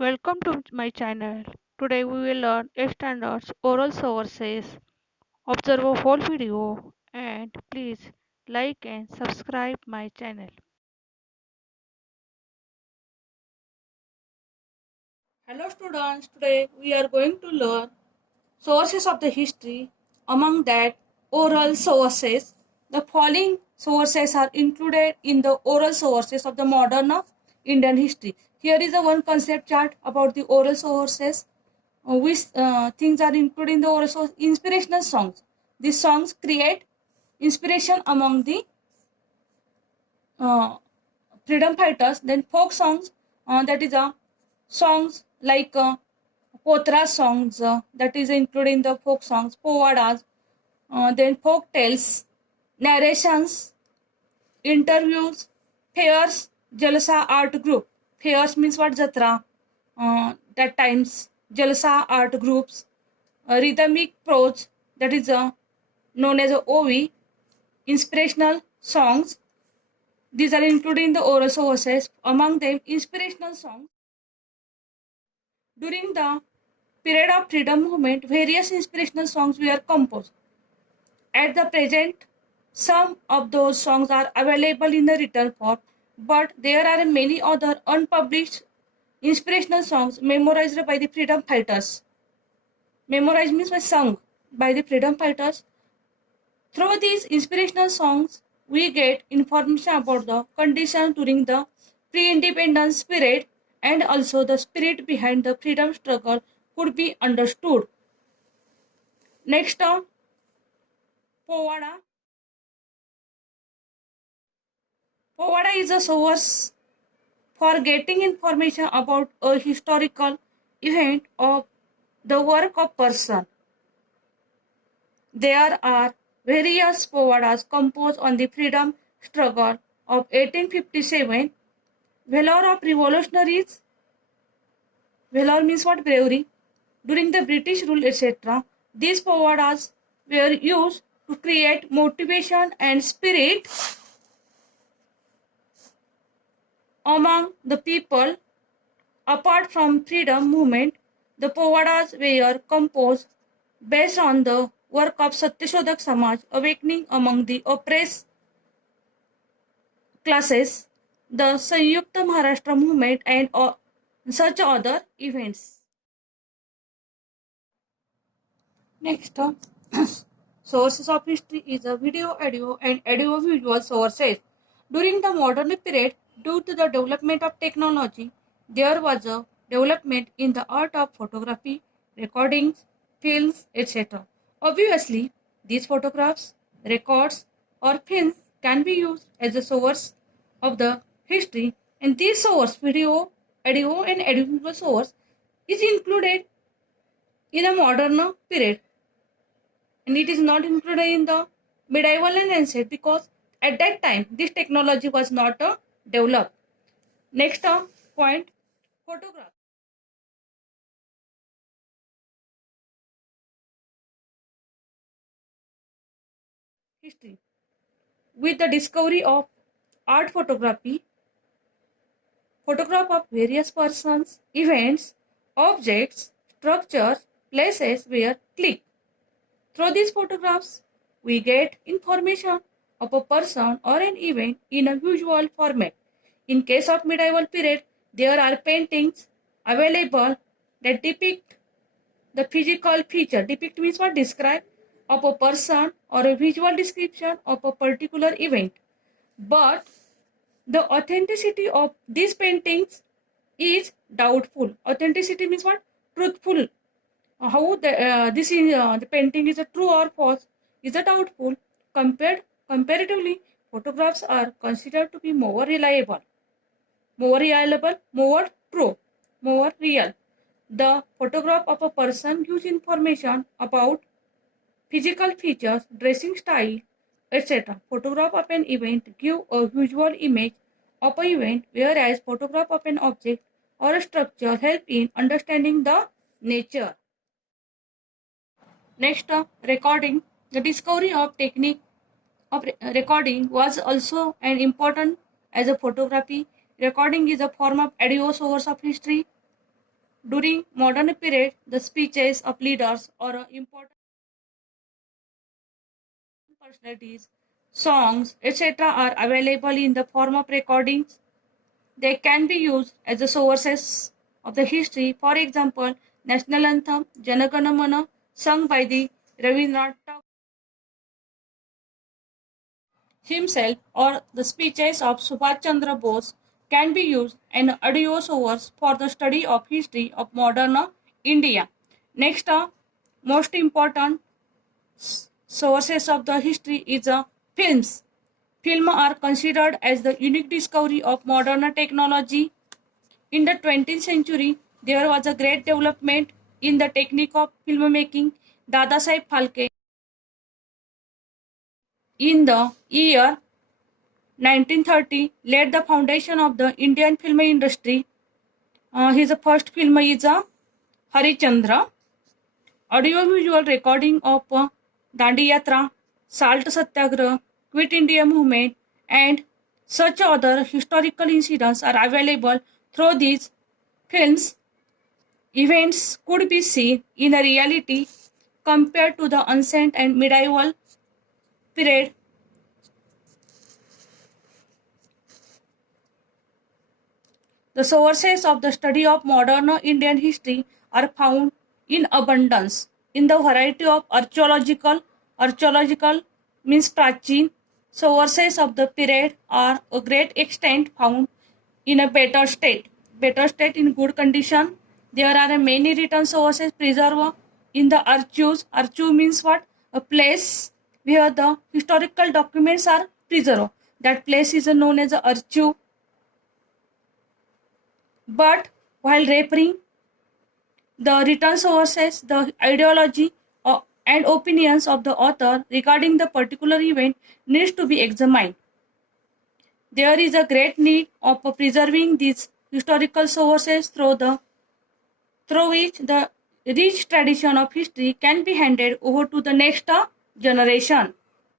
Welcome to my channel. Today we will learn standards oral sources. Observe a whole video and please like and subscribe my channel. Hello students, today we are going to learn sources of the history. Among that, oral sources. The following sources are included in the oral sources of the modern Indian history. Here is a one concept chart about the oral sources. Which things are included in the oral source? Inspirational songs. These songs create inspiration among the uh, freedom fighters. Then folk songs, that is songs like potra songs, that is included in the folk songs, povadas, then folk tales, narrations, interviews, fairs, jalsa art group. Fairs means what? Jatra. That times jalsa art groups, rhythmic prose, that is known as OV, inspirational songs. These are included in the oral sources. Among them, inspirational songs. During the period of freedom movement, various inspirational songs were composed. At the present, some of those songs are available in the written form, but there are many other unpublished inspirational songs memorized by the freedom fighters. Memorized means by sung by the freedom fighters. Through these inspirational songs, we get information about the conditions during the pre-independence period, and also the spirit behind the freedom struggle could be understood. Next, Povada. Povada is a source for getting information about a historical event of the work of person. There are various Povadas composed on the freedom struggle of 1857. Valor of revolutionaries. Valor means what? Bravery. During the British rule, etc. These Povadas were used to create motivation and spirit among the people. Apart from freedom movement, the Povadas were composed based on the work of Satyashodak Samaj, awakening among the oppressed classes, the Sanyukta Maharashtra movement, and such other events. Next, sources of history is a video, audio, and audio-visual sources. During the modern period, due to the development of technology, there was a development in the art of photography, recordings, films, etc. Obviously, these photographs, records, or films can be used as a source of the history, and this source, video, audio, and audio-visual source, is included in a modern period, and it is not included in the medieval and ancient because at that time this technology was not developed. Next point, photograph. History. With the discovery of art photography, photograph of various persons, events, objects, structures, places were clicked. Through these photographs, we get information of a person or an event in a visual format. In case of medieval period, there are paintings available that depict the physical feature. Depict means what? Describe of a person or a visual description of a particular event. But the authenticity of these paintings is doubtful. Authenticity means what? Truthful. How the painting is a true or false is a doubtful. Comparatively, photographs are considered to be more true, more real. The photograph of a person gives information about physical features, dressing style, etc. Photograph of an event give a visual image of an event, whereas photograph of an object or a structure help in understanding the nature. Next, recording. The discovery of technique of recording was also an important as a photography. Recording is a form of audio source of history. During modern period, the speeches of leaders or important personalities, songs, etc. are available in the form of recordings. They can be used as the sources of the history. For example, national anthem Jana Gana Mana sung by the Rabindranath Tagore himself or the speeches of Subhash Chandra Bose can be used in audio source for the study of history of modern India. Next, most important sources of the history is films. Films are considered as the unique discovery of modern technology. In the 20th century, there was a great development in the technique of filmmaking. Dadasaheb Phalke in the year 1930 laid the foundation of the Indian film industry. His first film is Harichandra. Audiovisual recording of Dandi Yatra, Salt Satyagraha, Quit India Movement, and such other historical incidents are available through these films. Events could be seen in a reality compared to the ancient and medieval period. The sources of the study of modern Indian history are found in abundance in the variety of archaeological means prachin sources of the period are a great extent found in a better state in good condition. There are many written sources preserved in the archives. Archive means what? A place where the historical documents are preserved. That place is known as an archive. But while referring the written sources, the ideology and opinions of the author regarding the particular event needs to be examined. There is a great need of preserving these historical sources through which the rich tradition of history can be handed over to the next generation.